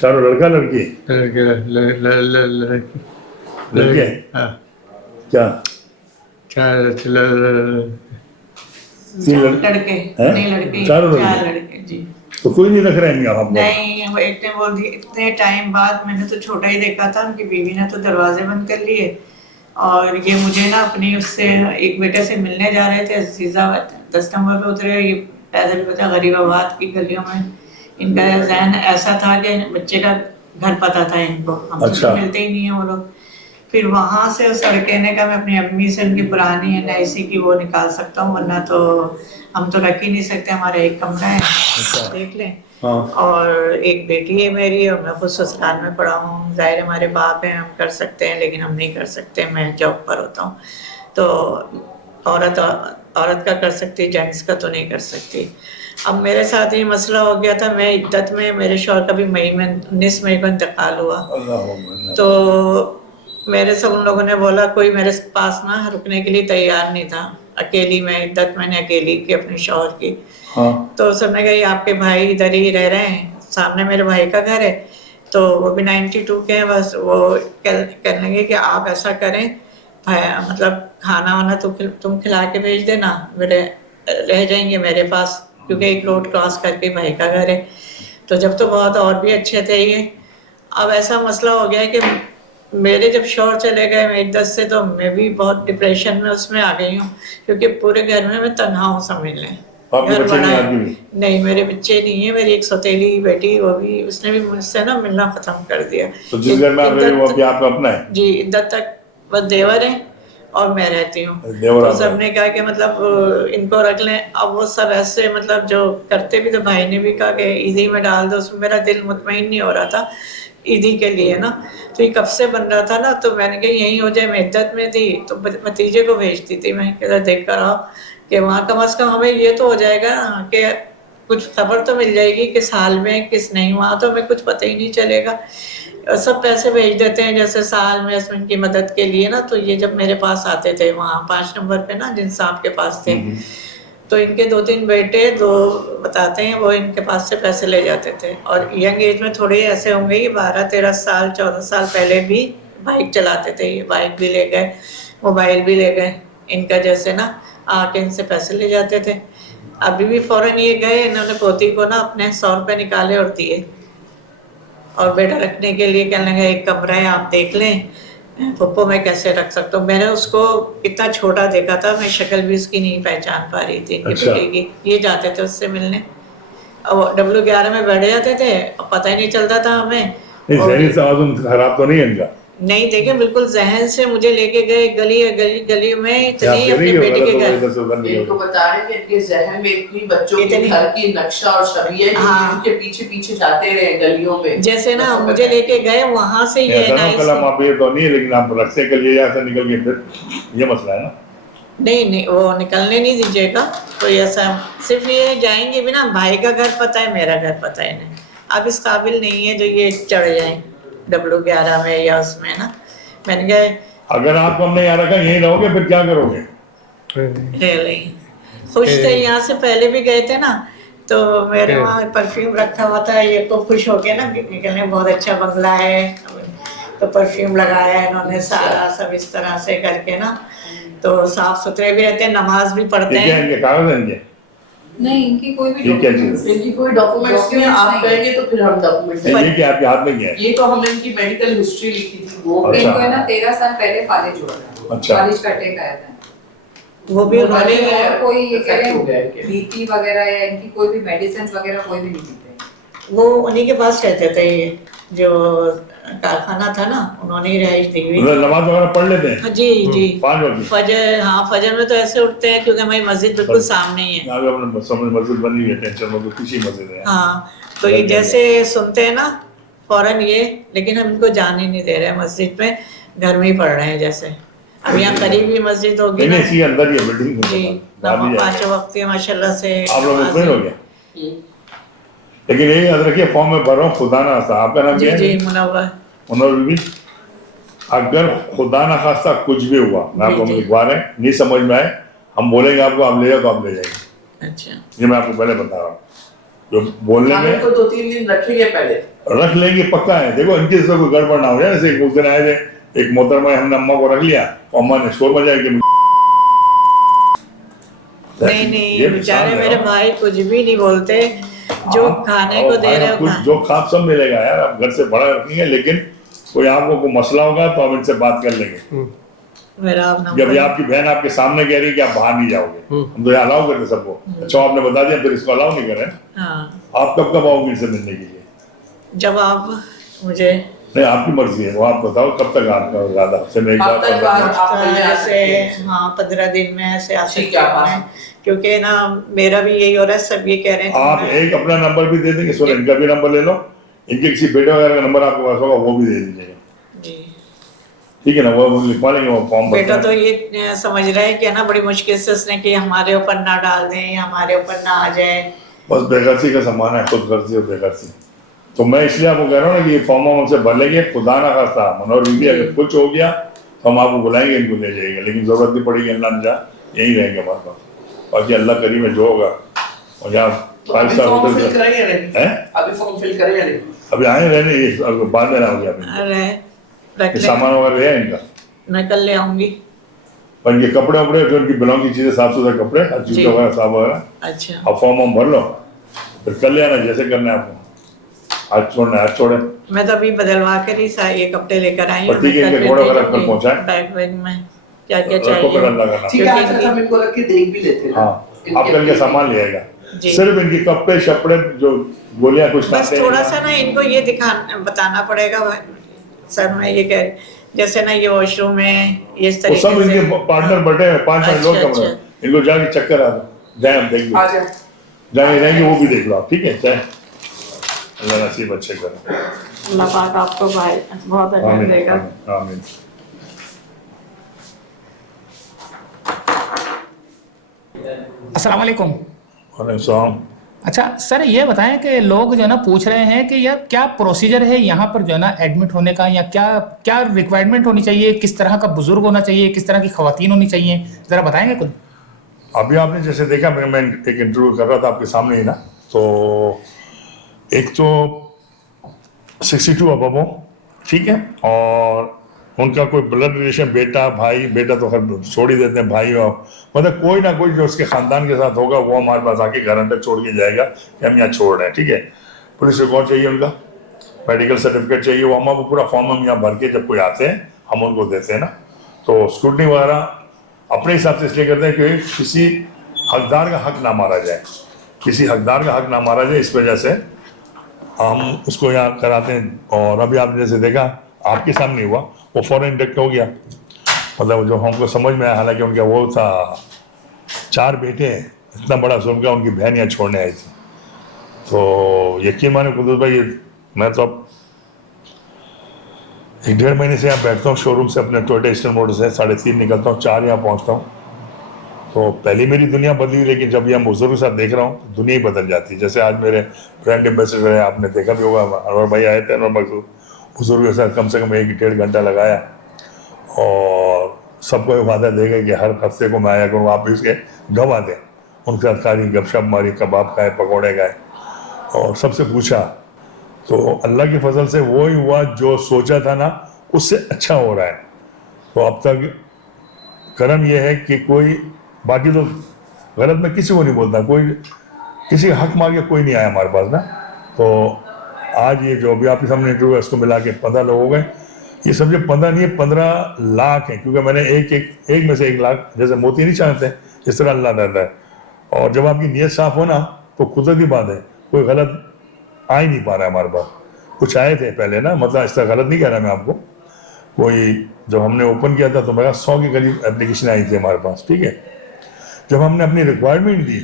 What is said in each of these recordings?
चारों लड़का लड़की? लड़के लड़की लड़के? हाँ क्या? चार तीन लड़के हैं? नहीं लड़के चारों चार लड़के? लड़के जी। तो कोई नहीं रख रहे हैं आप? नहीं वो एक ने बोल दिया इतने टाइम बाद, मैंने तो छोटा ही देखा था, उनकी बीवी ने तो दरवाजे बंद कर लिए और ये मुझे ना अपनी उससे एक बेटे से मिलने जा रहे थे अजीजा 10 नंबर पे उतरे, ये पैदल बता गरीबाबाद की गलियों में। इनका जहन ऐसा था कि बच्चे का घर पता था इनको, हमसे अच्छा। तो मिलते ही नहीं है वो लोग। फिर वहां से उस लड़के ने कहा मैं अपनी अम्मी से उनकी पुरानी NIC की वो निकाल सकता हूँ, वरना तो हम तो रख ही नहीं सकते, हमारा एक कमरा है, देख लें। हाँ। और एक बेटी है मेरी और मैं खुद ससुराल में पड़ा हूँ, जाहिर हमारे बाप हैं, हम कर सकते हैं लेकिन हम नहीं कर सकते, मैं जॉब पर होता हूँ। तो औरत का कर सकती, जेंट्स का तो नहीं कर सकती। अब मेरे साथ ये मसला हो गया था, मैं इद्दत में, मेरे शौहर का भी मई में 19 मई को इंतकाल हुआ। तो मेरे सब उन लोगों ने बोला, कोई मेरे पास ना रुकने के लिए तैयार नहीं था, अकेली मैं इद्दत मैंने अकेली की अपने शौहर की। हाँ। तो सबने कहा ये आपके भाई इधर ही रह रहे हैं, सामने मेरे भाई का घर है, तो वो भी 92 के हैं, बस वो कहने लगे कि आप ऐसा करें मतलब खाना वाना तो तुम खिला के भेज देना, मेरे रह जाएंगे मेरे पास, क्योंकि एक रोड क्रॉस करके भाई का घर है। तो जब तो बहुत और भी अच्छे थे ये। अब ऐसा मसला हो गया कि मेरे जब शौहर चले गए मैं इद्दत से, तो मैं भी बहुत डिप्रेशन में उसमें आ गई हूँ, क्योंकि पूरे घर में मैं तन्हा हूँ समझ लें। आपके बच्चे नहीं? आपकी भी नहीं, मेरे बच्चे नहीं है, मेरी एक सौतेली बेटी, वो भी उसने भी मुझसे ना मिलना खत्म कर दिया। तो जिस घर में आप रह रहे हो वो अभी आपका अपना है? जी, इद्दत तक बस देवर है और मैं रहती हूँ। देवर तो सबने कहा कि मतलब इनको रख लें। अब वो सब ऐसे मतलब जो करते भी, तो भाई ने भी कहा कि ईदी में डाल दो, उसमें मेरा दिल मुतमईन नहीं हो रहा था ईदी के लिए ना, तो ये कब से बन रहा था ना, तो मैंने कहा यहीं हो जाए, मैं इद्दत में थी तो भतीजे को भेजती थी, मैं कहता देख कर आओ कि वहाँ कम से कम हमें ये तो हो जाएगा कि कुछ खबर तो मिल जाएगी किस हाल में किस नहीं, वहाँ तो हमें कुछ पता ही नहीं चलेगा। सब पैसे भेज देते हैं जैसे साल में हस्बैंड की मदद के लिए ना, तो ये जब मेरे पास आते थे वहाँ 5 नंबर पे ना, जिन साहब के पास थे, तो इनके 2-3 बेटे, 2 बताते हैं, वो इनके पास से पैसे ले जाते थे। और यंग एज में थोड़े ऐसे होंगे कि 12-13 साल 14 साल पहले भी बाइक चलाते थे, ये बाइक भी ले गए, मोबाइल भी ले गए इनका, जैसे ना आके इनसे पैसे ले जाते थे। अभी भी फौरन ये गए, इन्होंने पोती को ना अपने 100 रुपये निकाले और दिए, और बेटा रखने के लिए कहने लगा एक कमरा है आप देख लें, पप्पो मैं कैसे रख सकता हूँ। मैंने उसको इतना छोटा देखा था, मैं शक्ल भी उसकी नहीं पहचान पा रही थी इनके अच्छा। बेटे की। ये जाते थे उससे मिलने, और W11 में बैठ जाते थे, पता ही नहीं चलता था हमें। जहनी तवाज़ुन खराब तो नहीं है इनका? नहीं देखे, बिल्कुल जहन से मुझे लेके गए गली में, इतनी अपने बेटे के घर, इनको बता रहे हैं कि जहन में इतनी बच्चों के घर की नक्शा और शबिया है, उनके पीछे पीछे जाते रहे गलियों में, जैसे ना मुझे लेके गए वहां से। ये तो नहीं है, लेकिन आप रस्ते के लिए ऐसा निकल के फिर ये मसला है ना। नहीं वो निकलने नहीं दीजिएगा, तो ऐसा सिर्फ ये जाएंगे भी ना, भाई का घर पता है मेरा घर पता है नहीं, अब इस काबिल नहीं है जो ये चढ़ जाए W11 में या उसमें ना। मैंने कहा अगर आपको हमने यहाँ रखा यहीं रहोगे फिर क्या करोगे? खुश थे, यहाँ से पहले भी गए थे ना, तो मेरे वहाँ परफ्यूम रखा हुआ था, ये तो खुश हो गया ना, निकलने बहुत अच्छा बंगला है, तो परफ्यूम लगाया इन्होंने सारा सब इस तरह से करके ना, तो साफ सुथरे भी रहते हैं, नमाज भी पढ़ते हैं। इनके कागज हैं? नहीं, इनकी कोई भी इनकी कोई डॉक्यूमेंट्स नहीं, आप कहेंगे तो फिर हम डॉक्यूमेंट्स। ये क्या आपके हाथ में क्या है? ये तो हमने इनकी मेडिकल हिस्ट्री लिखी थी, वो अच्छा। इनको है ना 13 साल पहले फालिज हुआ था। अच्छा। फालिज का अटैक आया था, वो भी उन्होंने कोई ये कह रहे हैं बीपी वगैरह या इनकी कोई भी मेडिसिन वगैरह कोई भी नहीं पीते। वो उन्हीं के पास रहते थे, ये जो कारखाना था ना, उन्होंने ही रहाइश दी हुई। नमाज वगैरह पढ़ लेते हैं? जी जी, 5 वक्त फजर, हाँ फजर में तो ऐसे उठते हैं क्योंकि हमारी मस्जिद बिल्कुल सामने ही है। मस्जिद बनी हुई है, टेंशन मतलब किसी मस्जिद है। हाँ, तो ये जैसे सुनते हैं ना फौरन ये, लेकिन हम इनको जाने नहीं दे रहे हैं मस्जिद में, घर में ही पढ़ रहे हैं जैसे। अब यहाँ करीब ही मस्जिद होगी ना इसी अंदर ही बिल्डिंग जी, 5 वक्त है माशाल्लाह से। आप लोग मुतमईन हो गया? लेकिन यही याद रखिए, फॉर्म में भर रहा हूँ खुदा ना खास्ता, आपका नाम क्या है? जी मुनव्वर। मुनव्वर बीबी, अगर खुदा ना खास्ता कुछ भी हुआ, मैं आपको लिखवा रहे हैं, नहीं समझ में आए हम बोलेंगे आपको, आप ले जाओ तो आप ले जाएंगे। अच्छा, ये मैं आपको पहले बता रहा हूँ। जो बोलने हम में इनको 2-3 दिन रखेंगे पहले, रख लेंगे, पक्का है। देखो इनकी से कोई गड़बड़ ना हो जाए। जैसे उस दिन आए थे एक मोहतरमा, हमने अम्मा को रख लिया तो अम्मा ने शोर मचाया कि नहीं बेचारे मेरे भाई कुछ भी नहीं बोलते, जो खाने को दे रहे हो कुछ जो खा सब मिलेगा यार। आप घर से बड़ा रखेंगे, लेकिन कोई आपको कोई मसला होगा तो हम इनसे बात कर लेंगे। मेरा जब ये आपकी बहन आपके सामने कह रही है कि आप बाहर नहीं जाओगे, हम तो अलाउ करते सबको। अच्छा आपने बता दिया, फिर इसको अलाउ नहीं कर रहे। हाँ, आप कब आओगे इनसे मिलने के लिए? जब आप मुझे, नहीं आपकी मर्जी है, वो आप बताओ कब तक आपका इरादा? से मैं अब तक आप मिलने आ सकते ऐसे हैं। हाँ 15 दिन में ऐसे आ ठीक सकते है, आप आ हैं, क्योंकि ना मेरा भी यही हो रहा है, सब ये कह रहे हैं आप एक अपना नंबर भी दे देंगे, सुनो इनका भी नंबर ले लो, इनके किसी बेटे वगैरह का नंबर आपके पास होगा वो भी दे दीजिएगा, जी। ठीक है ना? वो लिखवा लेंगे, वो फॉर्म बेटा भरना तो है। ये समझ रहा है कि ना बड़ी मुश्किल से उसने कि हमारे ऊपर ना डाल दें या हमारे ऊपर ना आ जाए। बस बेगर्सी का सामान है, खुद गर्जी और बेगर्सी। तो मैं इसलिए आपको कह रहा हूँ ना कि ये फॉर्म हम हमसे भर लेंगे, खुदा ना खास्ता मनोहर बीबी अगर कुछ हो गया तो हम आपको बुलाएंगे, इनको ले जाएंगे, लेकिन जरूरत नहीं पड़ेगी, अल्लाह ने चाहा यहीं रहेंगे हमारे पास। बाकी अल्लाह करीम में जो होगा। और यहाँ अभी फॉर्म फिल करें या नहीं? हैं? अभी फॉर्म फिल करें या नहीं? अभी आए रहने, ये बाद में ना हो गया अभी। अरे रख ये ले, सामान वगैरह है इनका, मैं कल ले आऊंगी। और इनके कपड़े वपड़े जो इनकी बिलोंग की चीजें, साफ सुथरे कपड़े, जी। जूते वगैरह साफ वगैरह, अच्छा आप फॉर्म हम भर लो, फिर कर ले आना जैसे करना है आपको। आज छोड़ना है आज छोड़े। मैं तो अभी बदलवा कर ही ये कपड़े लेकर आई हूँ। और ठीक है, मैं इनके कर घोड़े लेती वगैरह कल हूँ पहुंचाएं। बैग वैग में क्या क्या रखो फिर अल्लाह चाहिए। का नाम। ठीक है, आज क्योंकि तक हम इनको रख के देख भी लेते हैं। हाँ आप कल के सामान ले आएगा, जी। सिर्फ इनके कपड़े शपड़े जो गोलियां कुछ बस खाते हैं थोड़ा सा ना इनको ये बताना पड़ेगा सर, मैं ये कह जैसे ना ये वॉशरूम है ये इस वो तरीके सब से। इनके पार्टनर बैठे हैं, 5 लोग अच्छा, कमरे में। अच्छा। इनको जाके चक्कर आ जाए, हम देख लो आ जाए। जाएंगे जाएंगे, वो भी देख लो आप, ठीक है? चाहे अल्लाह नसीब अच्छे करे। अल्लाह पाक आपको भाई बहुत अच्छा आमीन देगा। आमीन। अस्सलाम वालेकुम। वालेकुम सलाम। अच्छा सर, ये बताएं कि लोग जो है ना पूछ रहे हैं कि यार क्या प्रोसीजर है यहाँ पर जो है ना एडमिट होने का, या क्या क्या रिक्वायरमेंट होनी चाहिए, किस तरह का बुजुर्ग होना चाहिए, किस तरह की खवातीन होनी चाहिए, ज़रा बताएंगे कुछ? अभी आपने जैसे देखा, मैं एक इंटरव्यू कर रहा था आपके सामने ही ना, तो एक तो 62 अबव हो, ठीक है, और उनका कोई ब्लड रिलेशन, बेटा भाई, बेटा तो खैर छोड़ ही देते हैं, भाई और मतलब कोई ना कोई जो उसके खानदान के साथ होगा वो हमारे पास आके गारंटर छोड़ के जाएगा कि हम यहाँ छोड़ रहे हैं, ठीक है। पुलिस रिकॉर्ड चाहिए उनका, मेडिकल सर्टिफिकेट चाहिए, वो हम पूरा फॉर्म हम यहाँ भर के जब कोई आते हैं हम उनको देते हैं ना, तो स्क्रूटनी वगैरह अपने हिसाब से इसलिए करते हैं कि किसी हकदार का हक ना मारा जाए, किसी हकदार का हक ना मारा जाए, इस वजह से हम उसको यहाँ कराते हैं। और अभी आपने जैसे देखा आपके सामने हुआ, वो फॉरेन इंडक्ट हो गया, मतलब जो हमको समझ में आया, हालांकि उनका वो था 4 बेटे हैं, इतना बड़ा जुल्म का उनकी बहन यहाँ छोड़ने आई थी। तो यकीन माने कुदरत भाई, मैं तो अब 1-1.5 महीने से यहाँ बैठता हूँ शोरूम से, अपने टोयोटा ईस्टर्न मोटर्स से 3:30 निकलता हूँ, 4 यहाँ पहुँचता हूँ। तो पहली मेरी दुनिया बदली, लेकिन जब यहाँ बुजुर्ग के साथ देख रहा हूँ दुनिया ही बदल जाती है। जैसे आज मेरे ब्रांड एम्बेसडर है, आपने देखा भी होगा, अनवर भाई आए थे, अनवर मकसूद, बुजुर्ग के साथ कम से कम 1-1.5 घंटा लगाया, और सबको ये वादा देगा कि हर हफ्ते को मैं आया करूँ, आप भी उसके गवाह दें, उनके साथ सारी गपशप मारी, कबाब खाए, पकौड़े खाए, और सबसे पूछा, तो अल्लाह की फजल से वो ही हुआ जो सोचा था ना, उससे अच्छा हो रहा है। तो अब तक करम यह है कि कोई, बाकी तो गलत मैं किसी को नहीं बोलता, कोई किसी हक मार के कोई नहीं आया हमारे पास ना। तो आज ये जो अभी आपके सामने इंटरव्यू है, इसको मिला के 15 लोग हो गए। ये सब जो 15 नहीं है, 15 लाख है, क्योंकि मैंने एक में से 1 लाख, जैसे मोती नहीं चाहते इस तरह अल्लाह देता है। और जब आपकी नीयत साफ हो ना, तो कुदरती बात है, कोई गलत आ ही नहीं पा रहा है हमारे पास। कुछ आए थे पहले ना, मतलब इस तरह गलत नहीं कह रहा मैं आपको, कोई जब हमने ओपन किया था तो मेरा 100 के करीब एप्लीकेशन आई थी हमारे पास, ठीक है। जब हमने अपनी रिक्वायरमेंट दी,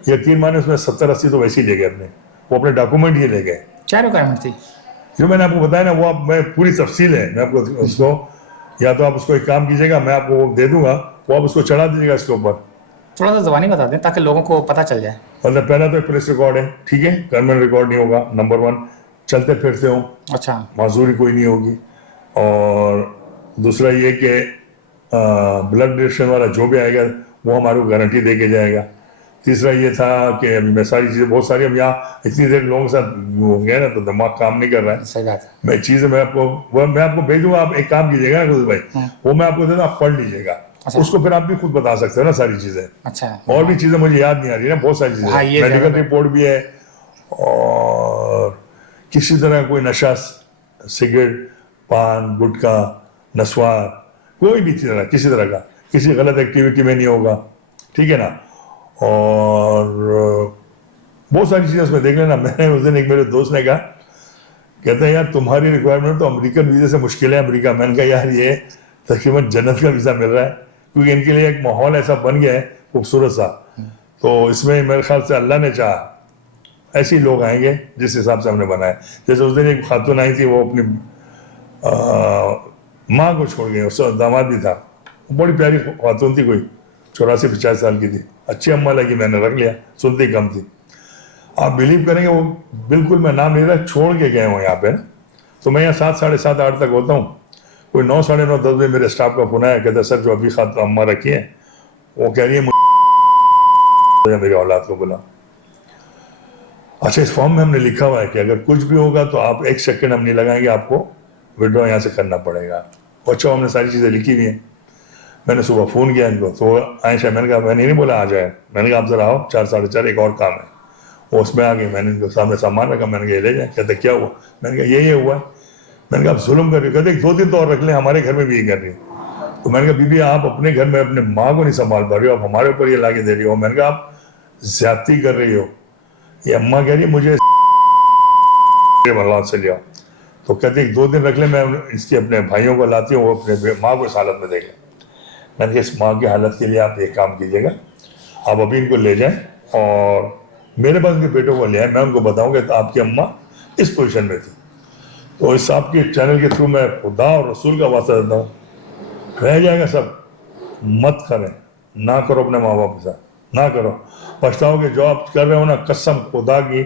यकीन माने उसमें 70-80 तो वैसे ही ले गए अपने, वो अपने डॉक्यूमेंट ये ले गए। क्या रिक्वायरमेंट थी? जो मैंने आपको बताया ना, वो अब मैं पूरी तफसील है, मैं आपको उसको, या तो आप उसको एक काम कीजिएगा, मैं आपको वो दे दूंगा, वो आप उसको चढ़ा दीजिएगा इसके ऊपर। थोड़ा सा ज़बानी बता दें ताकि लोगों को पता चल जाए। मतलब पहला तो पुलिस रिकॉर्ड है, ठीक है, गवर्नमेंट रिकॉर्ड नहीं होगा, नंबर 1, चलते फिरते हो, अच्छा, माजूरी कोई नहीं होगी, और दूसरा ये कि ब्लड डोनेशन वाला जो भी आएगा वो हमारे को गारंटी दे के जाएगा। तीसरा ये था कि अभी मैं सारी चीज़ें बहुत सारी, अब यहाँ इतनी देर लोगों के साथ हो गया ना तो दिमाग काम नहीं कर रहा है। सही बात है। मैं चीज़ें मैं आपको भेजूंगा, आप एक काम कीजिएगा ना कुछ भाई, वो मैं आपको देता, आप पढ़ लीजिएगा, उसको फिर आप भी खुद बता सकते हो ना सारी चीज़ें। अच्छा, और भी चीज़ें मुझे याद नहीं आ रही ना, बहुत सारी हाँ, ये चीज़ें, मेडिकल ज़्यादा- रिपोर्ट भी है, और किसी तरह कोई नशा, सिगरेट, पान, गुटखा, नस्वार, कोई भी तरह, किसी तरह का, किसी गलत एक्टिविटी में नहीं होगा, ठीक है ना। और बहुत सारी चीज़ें उसमें देख लेना। मैंने उस दिन एक मेरे दोस्त ने कहा, कहते हैं यार तुम्हारी रिक्वायरमेंट तो अमेरिकन वीज़े से मुश्किल है अमेरिका। मैंने कहा यार ये तकरीबन जन्नत का वीज़ा मिल रहा है, क्योंकि इनके लिए एक माहौल ऐसा बन गया है खूबसूरत सा। तो इसमें मेरे ख्याल से अल्लाह ने चाहा ऐसे ही लोग आएंगे जिस हिसाब से हमने बनाया। जैसे उस दिन एक खातून आई थी, वो अपनी माँ को छोड़ गए, उसका दामाद भी था, बड़ी प्यारी खातून थी, कोई 84-50 साल की थी, अच्छी अम्मा लगी, मैंने रख लिया, सुनती कम थी। आप बिलीव करेंगे वो बिल्कुल, मैं नाम नहीं रहा, छोड़ के गए हो यहाँ पे ना। तो मैं यहाँ 7, साढ़े 7, 8 तक होता हूँ, कोई 9, साढ़े 9, 10 बजे मेरे स्टाफ का फोन आया, कहता सर जो अभी खातून अम्मा रखी है वो कह रही है मेरी औलाद को बुला। अच्छा, इस फॉर्म में हमने लिखा हुआ है कि अगर कुछ भी होगा तो आप 1 सेकंड हम नहीं लगाएंगे, आपको विड्रॉ यहाँ से करना पड़ेगा। अच्छा, हमने सारी चीज़ें लिखी हुई हैं। मैंने सुबह फ़ोन किया इनको, तो आयशा, मैंने कहा, मैंने नहीं बोला आ जाए, मैंने कहा आप जरा आओ, 4, साढ़े 4 एक और काम है। वो उसमें आ गई, मैंने इनको सामने सामान रखा, मैंने कहा ये ले जाए। कहते क्या हुआ? मैंने कहा ये हुआ है। मैंने कहा आप जुल्म कर रही हो? कहते 2 दिन तो और रख लें, हमारे घर में भी ये कर रही हो। तो मैंने कहा बीबी आप अपने घर में अपने माँ को नहीं संभाल पा रही हो, आप हमारे ऊपर ये ला के दे रही हो। मैंने कहा आप ज्यादती कर रही हो। ये अम्मा कह रही है मुझे से लिया। तो कहते 2 दिन रख ले, मैं इसके अपने भाइयों को लाती हूँ, वो अपने माँ को इस हालत में देख लें। मैंने कहा इस माँ की हालत के लिए आप एक काम कीजिएगा, आप अभी इनको ले जाएं और मेरे पास उनके बेटों को ले आए, मैं उनको बताऊँगा तो आपकी अम्मा इस पोजीशन में थी। तो इस आपके चैनल के थ्रू मैं खुदा और रसूल का वास्ता देता हूँ, रह जाएगा सब, मत करें, ना करो अपने माँ बाप के साथ, ना करो, पछताओगे। जो आप कर रहे हो ना, कसम खुदा की,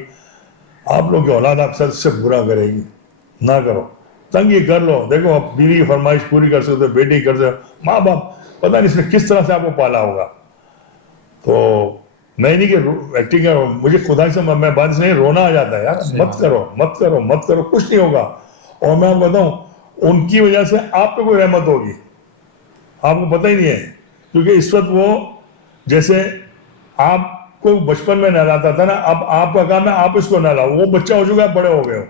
आप लोग की औलाद आप सबसे बुरा करेगी, ना करो। तंग ये कर लो, देखो आप बीवी की फरमाइश पूरी कर सकते हो, बेटी कर सकते हो, माँ बाप पता नहीं इसने किस तरह से आपको पाला होगा। तो मैं नहीं कि एक्टिंग कर, मुझे खुदा से मैं बात नहीं, रोना आ जाता है यार, मत करो, मत करो, मत करो, कुछ नहीं होगा। और मैं आपको बताऊं, उनकी वजह से आप पे कोई रहमत होगी, आपको पता ही नहीं है। क्योंकि इस वक्त वो जैसे आपको बचपन में नहलाता था ना, अब आपका काम है आप इसको नहलाओ, वो बच्चा हो चुका है, बड़े हो गए हो।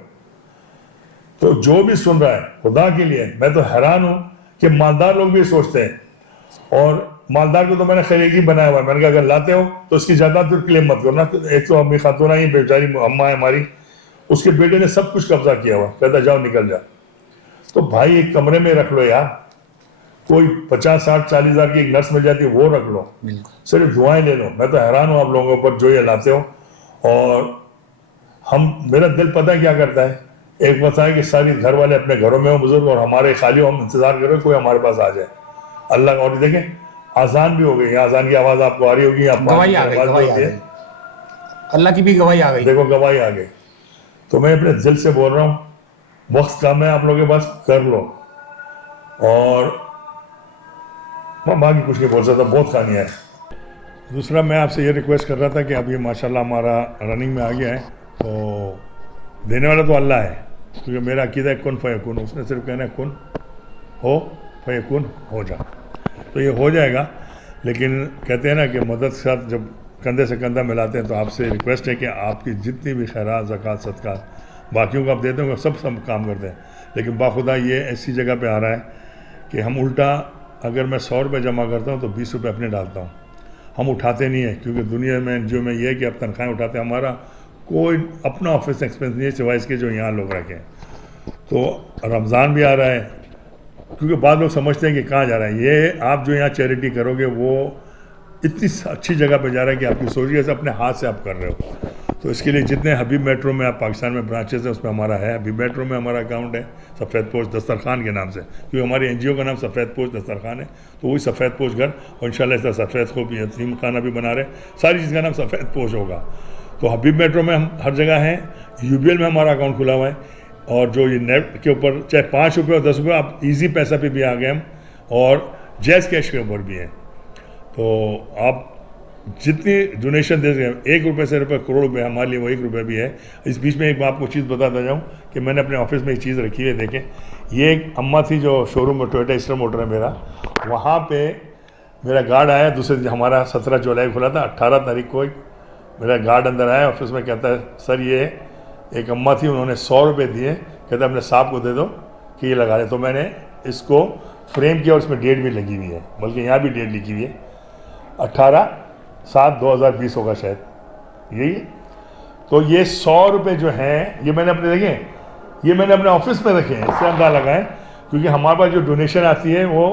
तो जो भी सुन रहा है, खुदा के लिए मैं तो हैरान हूं कि मालदार लोग भी सोचते हैं। और मालदार को तो मैंने खरीदी बनाया हुआ है, मैंने कहा अगर लाते हो तो उसकी जायदाद फिर क्लेम मत करना। एक तो अम्मी खातून आई बेचारी अम्मा है हमारी, उसके बेटे ने सब कुछ कब्जा किया हुआ, कहता जाओ निकल जा। तो भाई एक कमरे में रख लो यार, कोई 50, 60, 40 हज़ार की एक नर्स मिल जाती है, वो रख लो, सिर्फ दुआएं ले लो। मैं तो हैरान हूँ आप लोगों पर जो ये लाते हो। और मेरा दिल पता है क्या करता है, एक बात है कि सारी घर वाले अपने घरों में हो बुजुर्ग, और हमारे खाली हो, हम इंतजार करो कोई हमारे पास आ जाए। अल्लाह। और देखें आजान भी हो गई, आजान की आवाज आपको आ रही होगी, गवाही आ गई, अल्लाह की भी गवाही आ गई। देखो गवाही आ गई। तो मैं अपने दिल से बोल रहा हूँ, वक्त कम है आप लोगों के पास, कर लो। और मैं बाकी कुछ नहीं बोल सकता, बहुत कहानियाँ है। दूसरा मैं आपसे ये रिक्वेस्ट कर रहा था कि अभी माशाल्लाह हमारा रनिंग में आ गया है, तो देने वाला तो अल्लाह है, क्योंकि मेरा अकीदा है कुन फयकुन, उसने सिर्फ कहना है कुन हो फयकुन हो जा, तो ये हो जाएगा। लेकिन कहते हैं ना कि मदद के साथ जब कंधे से कंधा मिलाते हैं, तो आपसे रिक्वेस्ट है कि आपकी जितनी भी खैरात, ज़कात, सदक़ात बाकियों को आप देते हो, सब काम करते हैं। लेकिन बाखुदा ये ऐसी जगह पे आ रहा है कि हम उल्टा, अगर मैं 100 रुपये जमा करता हूँ तो 20 रुपये अपने डालता हूँ, हम उठाते नहीं हैं। क्योंकि दुनिया में NGO में ये है कि आप तनख्वाहें उठाते हैं, हमारा कोई अपना ऑफिस एक्सपेंस नहीं है सिवाय इसके जो यहाँ लोग रखे हैं। तो रमज़ान भी आ रहा है, क्योंकि बाद लोग समझते हैं कि कहाँ जा रहा है ये, आप जो यहाँ चैरिटी करोगे वो इतनी अच्छी जगह पे जा रहा है कि आपकी सोचिए अपने हाथ से आप कर रहे हो। तो इसके लिए जितने हबीब मेट्रो में आप पाकिस्तान में ब्रांचेस हैं, उसमें हमारा है, हबीब मेट्रो में हमारा अकाउंट है सफ़ेद पोश दस्तरखान के नाम से, क्योंकि हमारी NGO का नाम सफ़ेद पोश दस्तरखान है। तो वही सफ़ेद पोश घर, और इंशाल्लाह इस तरह सफ़ेद खूब यतीम खाना भी बना रहे, सारी चीज़ का नाम सफ़ेद पोश होगा। तो हबीब मेट्रो में हम हर जगह हैं, UBL में हमारा अकाउंट खुला हुआ है, और जो ये नेट के ऊपर चाहे 5 रुपये और 10 रुपये, आप ईजी पैसा पे भी आ गए हम, और जैज़ कैश के ऊपर भी हैं। तो आप जितनी डोनेशन दे सकें, 1 रुपये से रुपये करोड़ रुपये, हमारे लिए वो 1 रुपये भी है। इस बीच में एक मैं आपको चीज़ बताता जाऊँ कि मैंने अपने ऑफिस में एक चीज़ रखी है, देखें, ये एक अम्मा थी जो शोरूम में टोयोटा ईस्टर्न मोटर है मेरा, वहाँ पे मेरा गार्ड आया दूसरे दिन, हमारा 17 जुलाई खुला था, 18 तारीख को मेरा गार्ड अंदर आया ऑफिस में, कहता है सर ये एक अम्मा थी, उन्होंने 100 रुपये दिए, कहता अपने साहब को दे दो कि ये लगा ले। तो मैंने इसको फ्रेम किया और उसमें डेट भी लगी हुई है, बल्कि यहाँ भी डेट लिखी हुई है, 18/7/2020 होगा शायद, यही। तो ये 100 रुपये जो हैं ये मैंने अपने देखें, ये मैंने अपने ऑफिस में रखे हैं, इससे अंदाजा लगाएं, क्योंकि हमारे पास जो डोनेशन आती है वो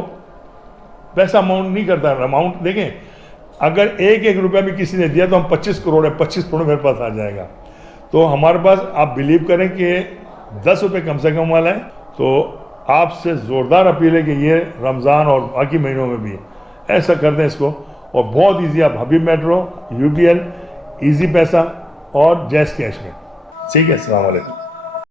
पैसा अमाउंट नहीं करता। अमाउंट देखें, अगर 1 रुपया भी किसी ने दिया तो हम 25 करोड़ है, 25 करोड़ मेरे पास आ जाएगा। तो हमारे पास, आप बिलीव करें कि 10 रुपये कम से कम वाला है। तो आपसे ज़ोरदार अपील है कि ये रमज़ान और बाकी महीनों में भी ऐसा कर दें इसको, और बहुत ईजी, आप हबीब मेट्रो, UBL, ईजी पैसा और जैस कैश में। ठीक है, अस्सलाम वालेकुम।